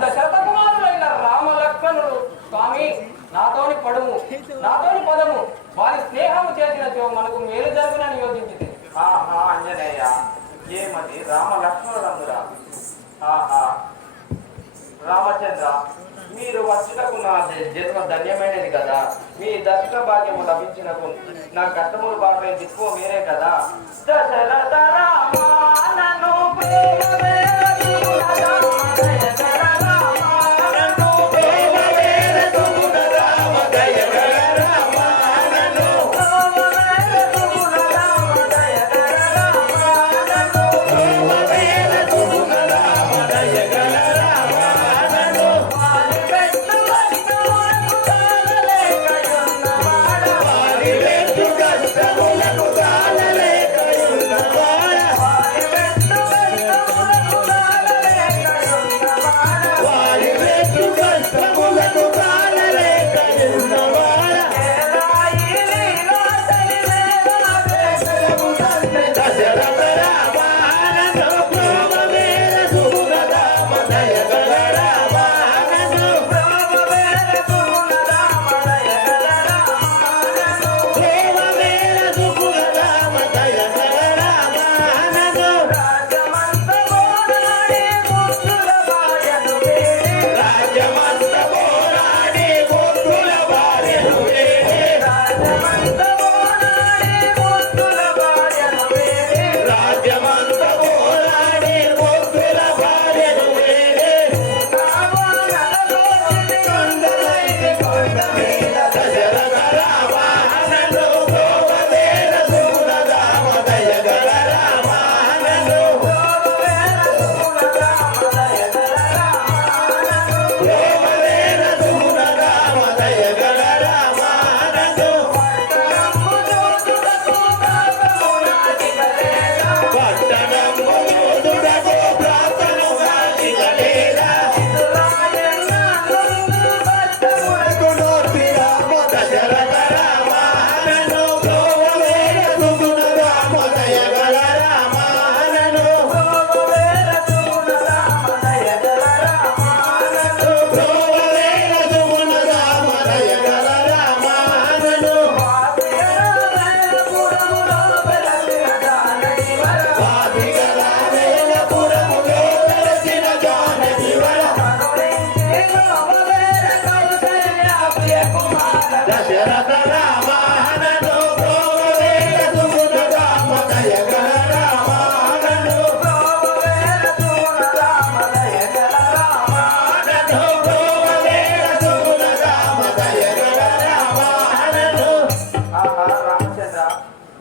దశతకుమారులైన రామలక్ష్మణులు స్వామి నాతోని పడుము నాతోని పదము. వారి స్నేహము చేసిన మనకు మేలు జరుగునని నియోజించింది ఆహా అంజనేయ ఏమది? రామ లక్ష్మణులందురా ఆహా. రామచంద్ర మీరు వచ్చుటకు నా జన్మ ధన్యమైనది కదా. మీ దర్శన భాగ్యము లభించినకు నా కష్టములు బాగా దిక్కు మీరే కదా. దశరథ రామాలను ప్రేమ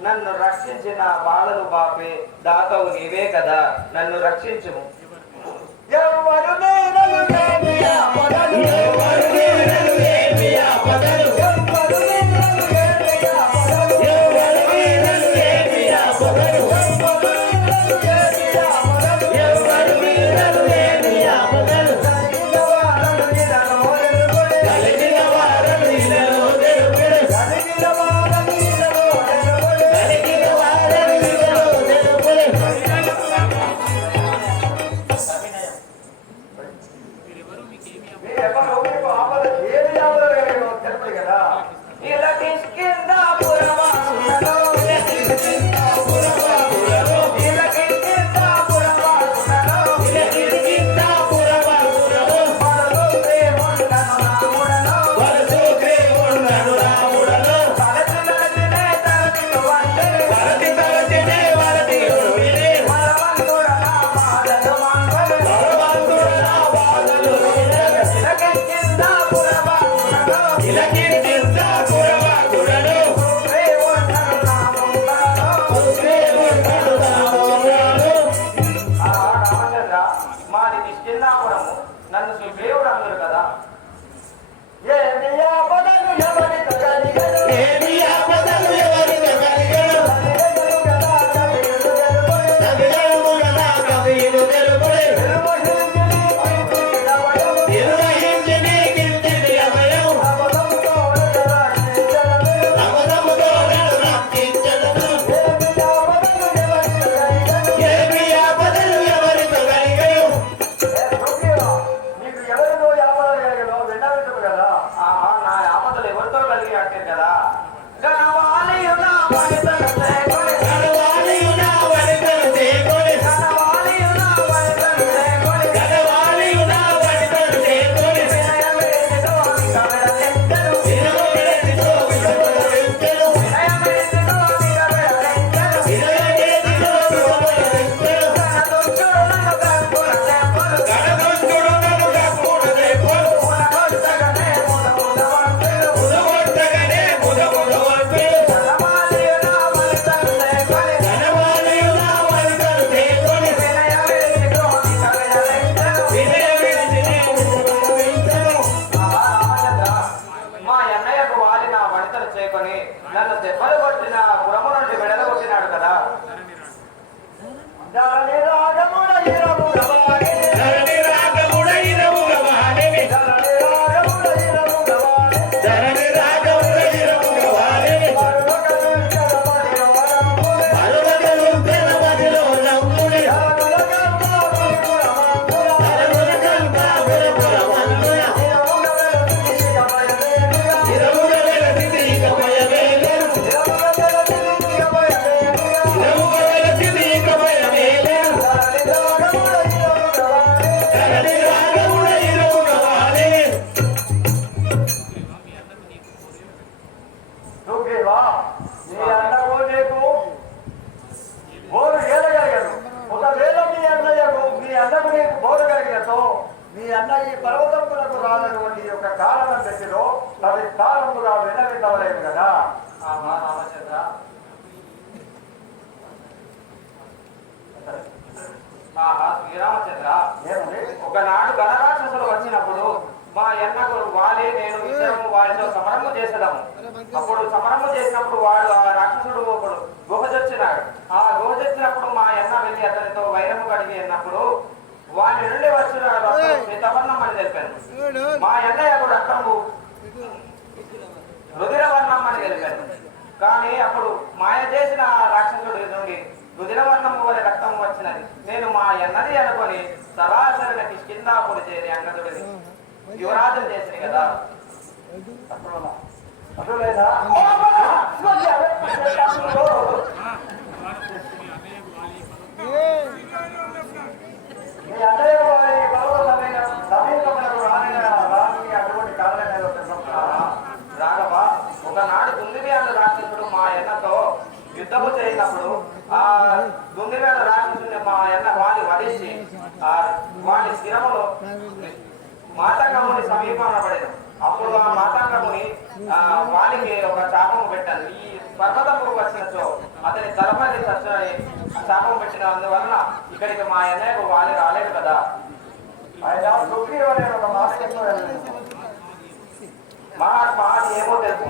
నన్ను రక్షించిన వాళ్ళను బాపే దాతవు నీవే కదా నన్ను రక్షించము. ఎవరు యొక్క కారణం దశలో అది కాలముగా వినవిందవలేదు కదా. శ్రీరామచంద్ర ఒకనాడు గణరాక్షసులు వచ్చినప్పుడు మా ఎన్నకు వాలి నేను ఇద్దరము వారితో సమరము చేసేదాము. అప్పుడు సమరము చేసినప్పుడు వాడు ఆ రాక్షసుడు ఒకడు గుహజొచ్చినాడు ఆ గుహజొచ్చినప్పుడు మా ఎన్న వెళ్ళి అతనితో వైరము కడిగి అన్నప్పుడు వారి నుండి వచ్చిన శ్వేతవర్ణం అని తెలిపాను మా ఎన్నయ్యకు రక్తము రుధిరవర్ణం అని తెలిపాను కానీ అప్పుడు మాయ చేసిన రాక్షసుడి నుండి రుధిరవర్ణము వలె రక్తం వచ్చినది నేను మా ఎన్నది అనుకొని సరాసరి కిష్కిందాపుడు చేరి అంగదుడిని యువరాజులు చేసింది కదా అట్లా అట్లేదా మీ ఒకనాడు దుందివేల రాక్షసుడు మా ఎన్నతో యుద్ధము చేసినప్పుడు ఆ దుందివేల రాక్షసుని మా ఎన్న వాణి వధించి ఆ వాణి స్థిరములో మాతంగముని సమీపంలో పడేది అప్పుడు ఆ మాతాంగముని ఆ వానికి ఒక శాపము పెట్టాను. ఈ పర్వతముకు వచ్చినచో అతని తలపతి చచ్చని శాపం పెట్టిన అందువలన ఇక్కడికి మా అన్నయ్యకు వాలి రాలేదు కదా. ఆయన ఒక మాట మహాత్మా ఏమో తెలుసు.